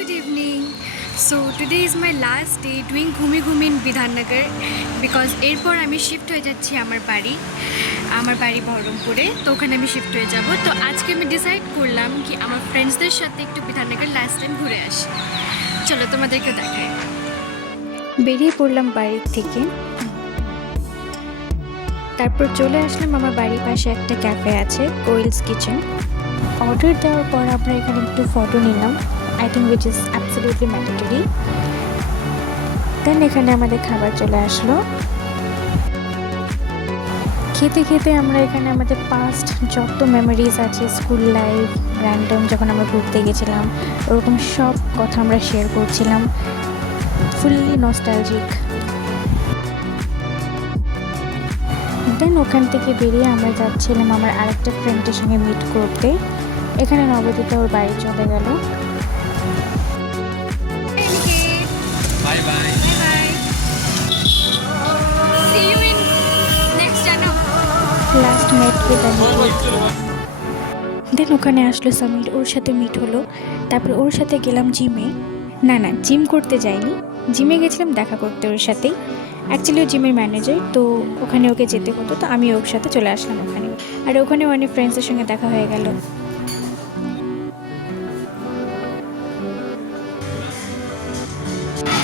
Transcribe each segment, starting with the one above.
Good evening. So today is my last day doing ঘুমি ঘুমি in Bidhannagar because এরপর আমি shift হয়ে যাচ্ছি আমার বাড়ি বহরমপুরে। তো ওখানে আমি শিফট হয়ে যাব। তো আজকে আমি ডিসাইড করলাম কি আমার ফ্রেন্ডসদের সাথে একটু বিধাননগর লাস্ট টাইম ঘুরে আসি। চলো তোমাদেরকে দেখাই। বেরিয়ে পড়লাম বাড়ির থেকে, তারপর চলে আসলাম আমার বাড়ির পাশে একটা ক্যাফে আছে, কোয়েলস কিচেন। অর্ডার দেওয়ার পর আমরা এখানে একটু ফটো নিলাম, I think which is absolutely mandatory. Then এখানে আমাদের খাবার চলে আসলো। খেতে খেতে আমরা এখানে আমাদের পাস্ট যত মেমোরিজ আছে, স্কুল লাইফ, র্যান্ডম যখন আমরা ঘুরতে গেছিলাম, ওরকম সব কথা আমরা শেয়ার করছিলাম, ফুললি নস্টালজিক। দেন ওখান থেকে বেরিয়ে আমরা যাচ্ছিলাম আমার আরেকটা ফ্রেন্ডের সঙ্গে মিট করতে। এখানে নবদিতা ওর বাড়ি চলে গেল। Bye bye. Last met with then ওখানে আসলো সামির, ওর সাথে মিট হলো। তারপরে ওর সাথে গেলাম জিমে। না জিম করতে যাইনি, জিমে গেছিলাম দেখা করতে ওর সাথেই। অ্যাকচুয়ালি ও জিমের ম্যানেজার, তো ওখানে ওকে যেতে হতো, তো আমি ওর সাথে চলে আসলাম ওখানে। আর ওখানে অনেক ফ্রেন্ডসের সঙ্গে দেখা হয়ে গেল।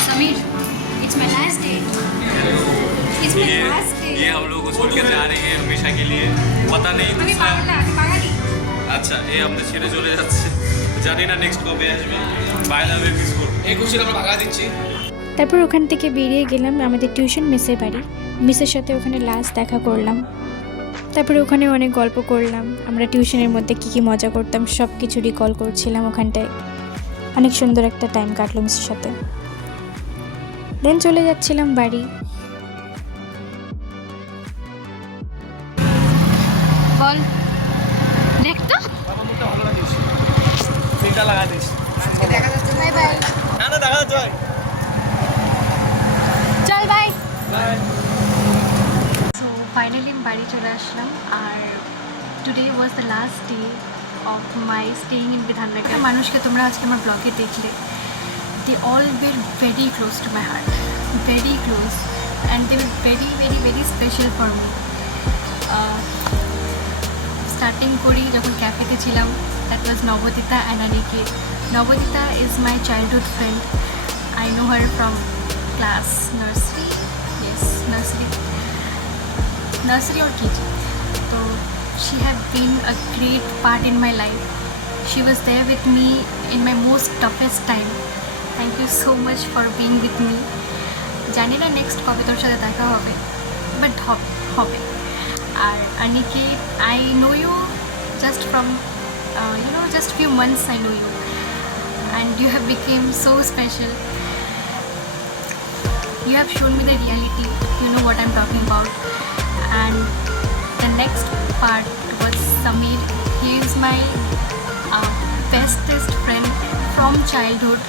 Sameer, it's my last day. It's my last day. ये हम लोग को छोड़ के जा रही है हमेशा के लिए, पता नहीं আমি दूसरा। পাগল না, আমি বাঙালি। আচ্ছা এ আমাদের ছেড়ে চলে যাচ্ছে, জানি না নেক্সট কবে আসবে। বাই লাভ ইউ কিস করব, এই খুশি আমরা ভাগা দিচ্ছি। তারপর ওখান থেকে বেরিয়ে গেলাম আমাদের টিউশন মিসের বাড়ি। মিসের সাথে ওখানে লাস্ট দেখা করলাম। তারপরে ওখানে অনেক গল্প করলাম, আমরা টিউশনের মধ্যে কী মজা করতাম সব কিছু রিকল করছিলাম ওখানটায়। অনেক সুন্দর একটা টাইম কাটলো মিসের সাথে। দেন চলে যাচ্ছিলাম বাড়ি। বল দেখ তো, বাবা মুখটা ভালো লাগিস, ফিল্টার লাগা দিস। দেখা যাচ্ছে। Bye bye. না দেখা যাচ্ছে। চল বাই। বাই। সো ফাইনালি আমি বাড়ি চলে আসলাম। আর today was the last day of my staying in Bidhannagar. মানুষকে তোমরা আজকে আমার ব্লগে দেখলে, they all were very close to my heart, very close, and they were very very very special for me. Starting করি যখন ক্যাফেতে ছিলাম, that was নবদিতা and Aniket. Navadita is my childhood friend. I know her from class nursery, yes, nursery or KG. So she had been a great part in my life. She was there with me in my most toughest time. Thank you so much for being with me. জানি না next কবে তোর সাথে দেখা হবে, but হবে। আর Aniket, I know you just from just few months I know you, and you have become so special. You have shown me the reality, you know what I'm talking about. And the next part was Sameer. He is my bestest friend from childhood.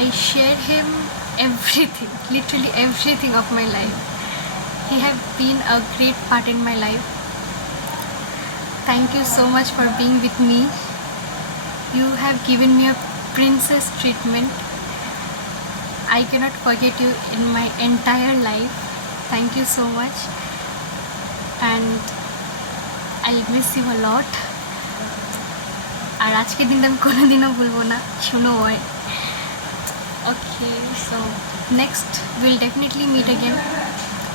I share him everything, literally everything of my life. He have been a great part in my life. Thank you so much for being with me. You have given me a princess treatment. I cannot forget you in my entire life. Thank you so much, and I miss you a lot. আর আজকের দিনটা আমি কোনোদিনও ভুলবো না, শুনো হয়। Okay, so next we'll definitely meet again.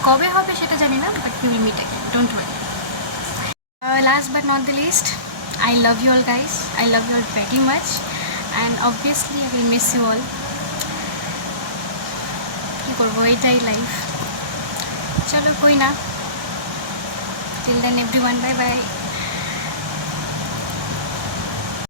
কবে হবে সেটা জানি না, but we will meet again, don't worry. Last but not the least, I love you all guys. I love you all very much, and obviously I will miss you all. কি করবো, এটাই life. চলো কই না, till then everyone, bye bye.